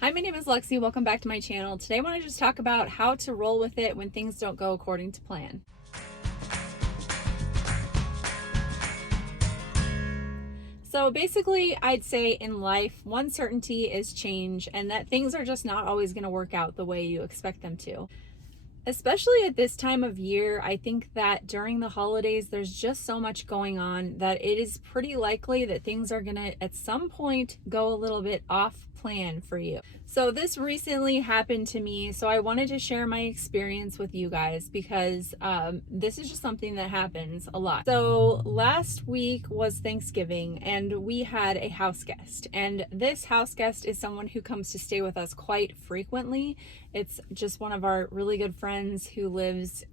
Hi, my name is Lexi. Welcome back to my channel. Today I want to just talk about how to roll with it when things don't go according to plan. So basically, I'd say in life, one certainty is change and that things are just not always going to work out the way you expect them to. Especially at this time of year, I think that during the holidays, there's just so much going on that it is pretty likely that things are going to, at some point, go a little bit off plan for you. So this recently happened to me, so I wanted to share my experience with you guys because this is just something that happens a lot. So last week was Thanksgiving and we had a house guest, and this house guest is someone who comes to stay with us quite frequently. It's just one of our really good friends who lives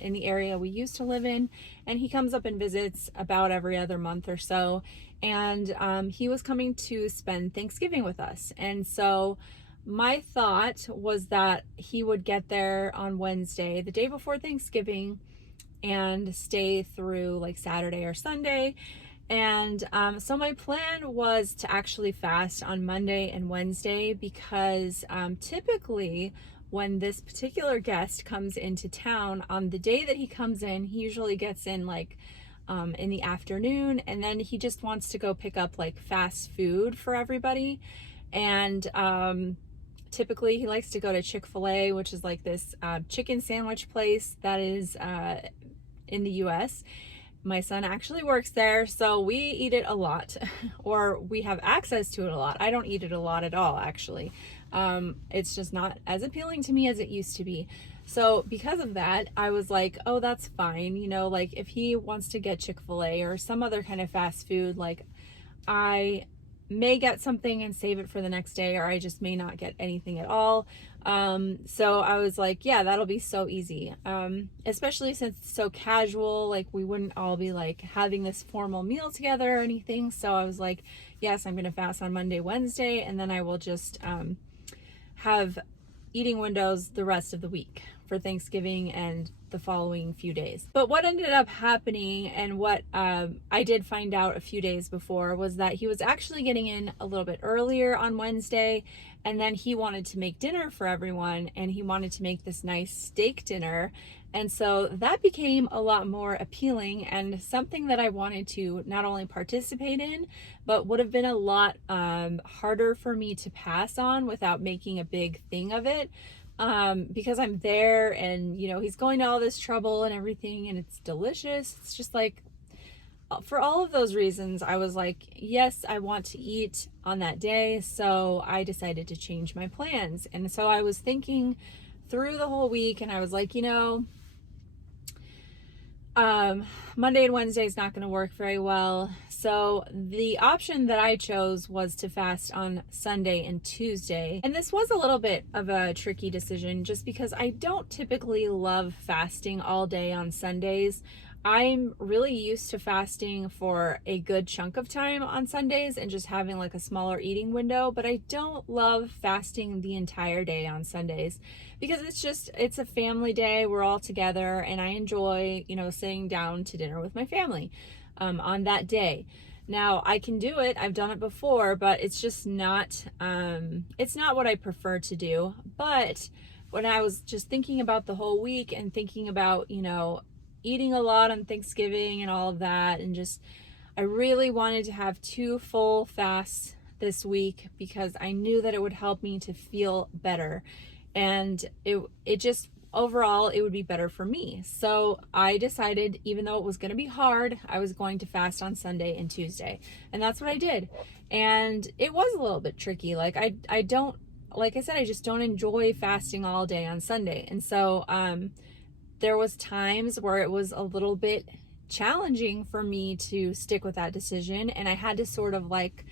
in the area we used to live in, and he comes up and visits about every other month or so. And he was coming to spend Thanksgiving with us. And so my thought was that he would get there on Wednesday, the day before Thanksgiving, and stay through like Saturday or Sunday. And so my plan was to actually fast on Monday and Wednesday because typically when this particular guest comes into town, on the day that he comes in, he usually gets in like in the afternoon, and then he just wants to go pick up like fast food for everybody. And typically he likes to go to Chick-fil-A, which is like this chicken sandwich place that is in the US. My son actually works there, so we eat it a lot, or we have access to it a lot. I don't eat it a lot at all, actually. It's just not as appealing to me as it used to be. So because of that, I was like, oh, that's fine. You know, like if he wants to get Chick-fil-A or some other kind of fast food, like I may get something and save it for the next day, or I just may not get anything at all. So I was like, yeah, that'll be so easy. Especially since it's so casual, like we wouldn't all be like having this formal meal together or anything. So I was like, yes, I'm going to fast on Monday, Wednesday, and then I will just have eating windows the rest of the week for Thanksgiving and the following few days. But what ended up happening, and what I did find out a few days before, was that he was actually getting in a little bit earlier on Wednesday, and then he wanted to make dinner for everyone, and he wanted to make this nice steak dinner. And so that became a lot more appealing and something that I wanted to not only participate in, but would have been a lot harder for me to pass on without making a big thing of it. Because I'm there and, you know, he's going to all this trouble and everything, and it's delicious. It's just like, for all of those reasons, I was like, yes, I want to eat on that day. So I decided to change my plans. And so I was thinking through the whole week, and I was like, you know, Monday and Wednesday is not going to work very well. So the option that I chose was to fast on Sunday and Tuesday. And this was a little bit of a tricky decision just because I don't typically love fasting all day on Sundays. I'm really used to fasting for a good chunk of time on Sundays and just having like a smaller eating window, but I don't love fasting the entire day on Sundays because it's a family day. We're all together and I enjoy, you know, sitting down to dinner with my family on that day. Now I can do it. I've done it before, but it's just not, it's not what I prefer to do. But when I was just thinking about the whole week and thinking about, you know, eating a lot on Thanksgiving and all of that, and just I really wanted to have 2 full fasts this week because I knew that it would help me to feel better, and it just overall it would be better for me. So I decided, even though it was going to be hard, I was going to fast on Sunday and Tuesday, and that's what I did. And it was a little bit tricky. Like I don't, like I said, I just don't enjoy fasting all day on Sunday. And so there was times where it was a little bit challenging for me to stick with that decision, and I had to sort of like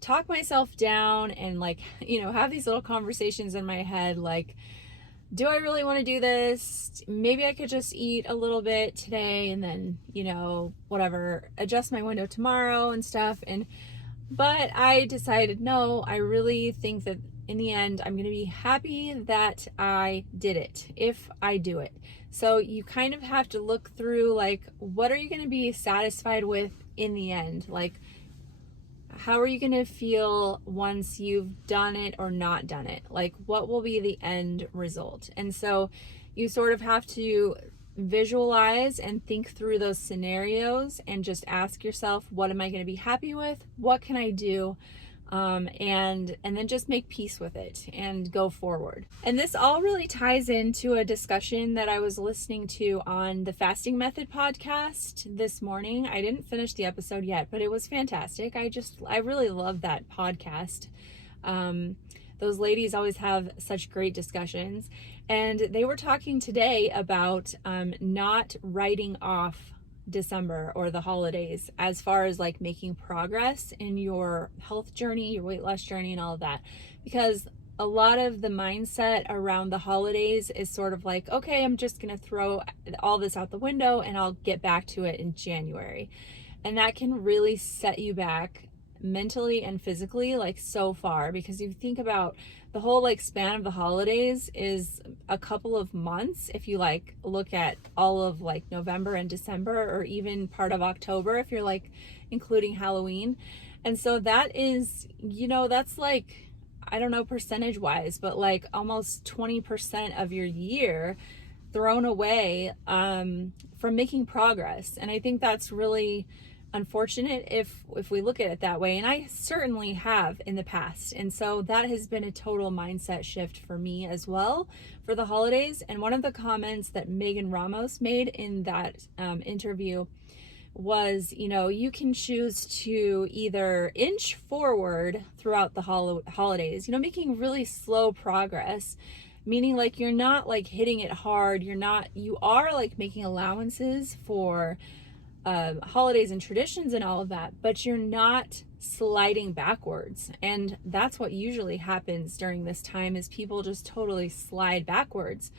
talk myself down and like, you know, have these little conversations in my head like, do I really want to do this? Maybe I could just eat a little bit today and then, you know, whatever, adjust my window tomorrow and stuff. But I decided, no, I really think that in the end, I'm going to be happy that I did it, if I do it. So you kind of have to look through, like, what are you going to be satisfied with in the end? Like, how are you going to feel once you've done it or not done it? Like, what will be the end result? And so you sort of have to visualize and think through those scenarios and just ask yourself, what am I going to be happy with? What can I do? And then just make peace with it and go forward. And this all really ties into a discussion that I was listening to on the Fasting Method podcast this morning. I didn't finish the episode yet, but it was fantastic. I really love that podcast. Those ladies always have such great discussions, and they were talking today about not writing off December or the holidays as far as like making progress in your health journey, your weight loss journey, and all of that, because a lot of the mindset around the holidays is sort of like, okay, I'm just gonna throw all this out the window and I'll get back to it in January. And that can really set you back mentally and physically, like so far, because you think about the whole like span of the holidays is a couple of months. If you like look at all of like November and December, or even part of October, if you're like including Halloween. And so that is, that's like, I don't know percentage wise, but like almost 20% of your year thrown away from making progress. And I think that's really unfortunate if we look at it that way, and I certainly have in the past. And so that has been a total mindset shift for me as well for the holidays. And one of the comments that Megan Ramos made in that interview was, you can choose to either inch forward throughout the holidays, making really slow progress, meaning like you're not like hitting it hard, you are like making allowances for holidays and traditions and all of that, but you're not sliding backwards. And that's what usually happens during this time, is people just totally slide backwards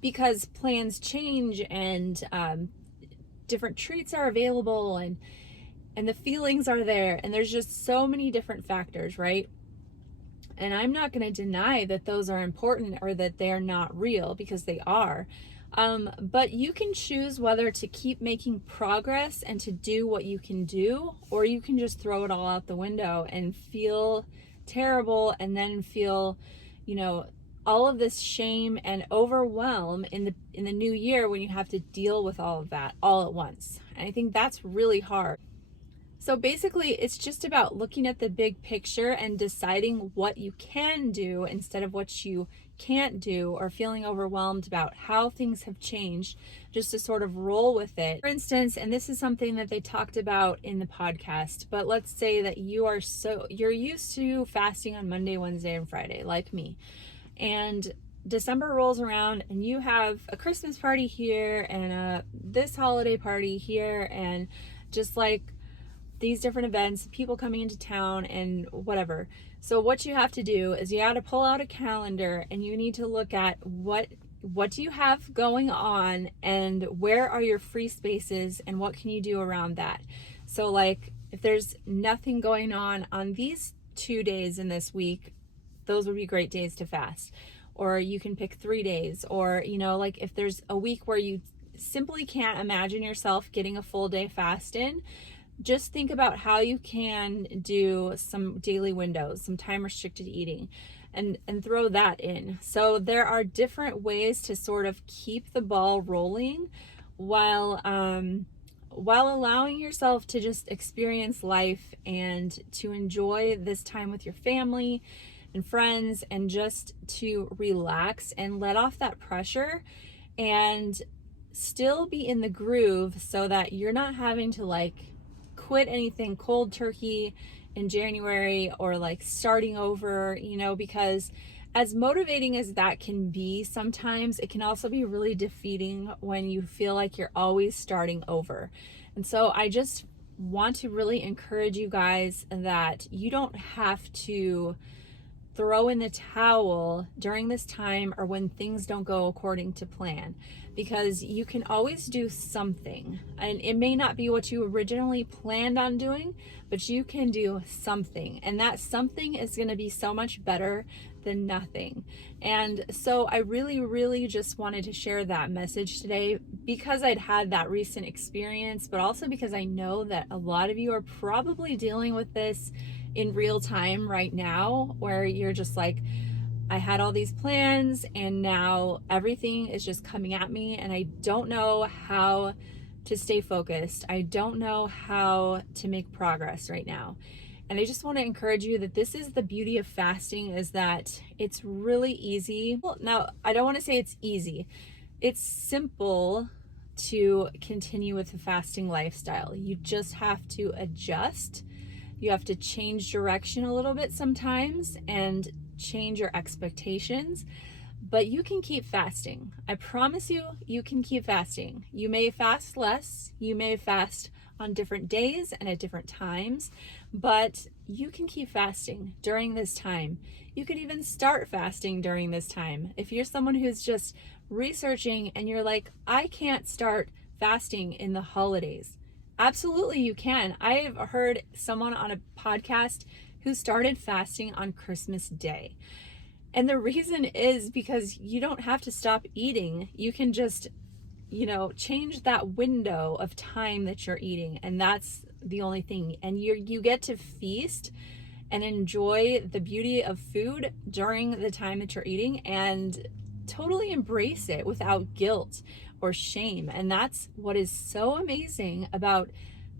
because plans change and different treats are available and the feelings are there, and there's just so many different factors, right? And I'm not going to deny that those are important or that they're not real, because they are. But you can choose whether to keep making progress and to do what you can do, or you can just throw it all out the window and feel terrible, and then feel, all of this shame and overwhelm in the new year when you have to deal with all of that all at once. And I think that's really hard. So basically, it's just about looking at the big picture and deciding what you can do instead of what you can't do, or feeling overwhelmed about how things have changed, just to sort of roll with it. For instance, and this is something that they talked about in the podcast, but let's say that you're used to fasting on Monday, Wednesday, and Friday, like me. And December rolls around and you have a Christmas party here and this holiday party here, and just like these different events, people coming into town and whatever. So what you have to do is you have to pull out a calendar and you need to look at what do you have going on, and where are your free spaces, and what can you do around that. So like if there's nothing going on these 2 days in this week, those would be great days to fast. Or you can pick 3 days, or like if there's a week where you simply can't imagine yourself getting a full day fast in, just think about how you can do some daily windows, some time restricted eating, and throw that in. So there are different ways to sort of keep the ball rolling while allowing yourself to just experience life and to enjoy this time with your family and friends, and just to relax and let off that pressure and still be in the groove, so that you're not having to like quit anything cold turkey in January, or like starting over, because as motivating as that can be, sometimes it can also be really defeating when you feel like you're always starting over. And so I just want to really encourage you guys that you don't have to throw in the towel during this time, or when things don't go according to plan, because you can always do something. And it may not be what you originally planned on doing, but you can do something, and that something is going to be so much better than nothing. And so I really, really just wanted to share that message today, because I'd had that recent experience, but also because I know that a lot of you are probably dealing with this in real time right now, where you're just like, I had all these plans and now everything is just coming at me and I don't know how to stay focused. I don't know how to make progress right now. And I just want to encourage you that this is the beauty of fasting, is that it's really easy. Well, now, I don't want to say it's easy. It's simple to continue with the fasting lifestyle. You just have to adjust. You have to change direction a little bit sometimes and change your expectations, but you can keep fasting. I promise you, you can keep fasting. You may fast less, you may fast on different days and at different times, but you can keep fasting during this time. You could even start fasting during this time. If you're someone who's just researching and you're like, I can't start fasting in the holidays, absolutely you can. I've heard someone on a podcast who started fasting on Christmas Day. And the reason is because you don't have to stop eating. You can just, change that window of time that you're eating. And that's the only thing. And you get to feast and enjoy the beauty of food during the time that you're eating and totally embrace it without guilt or shame. And that's what is so amazing about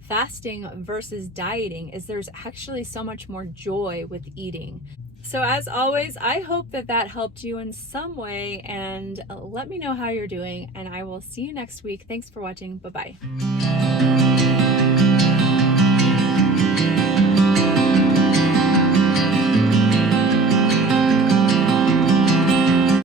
fasting versus dieting, is there's actually so much more joy with eating. So as always, I hope that helped you in some way, and let me know how you're doing, and I will see you next week. Thanks for watching. Bye-bye.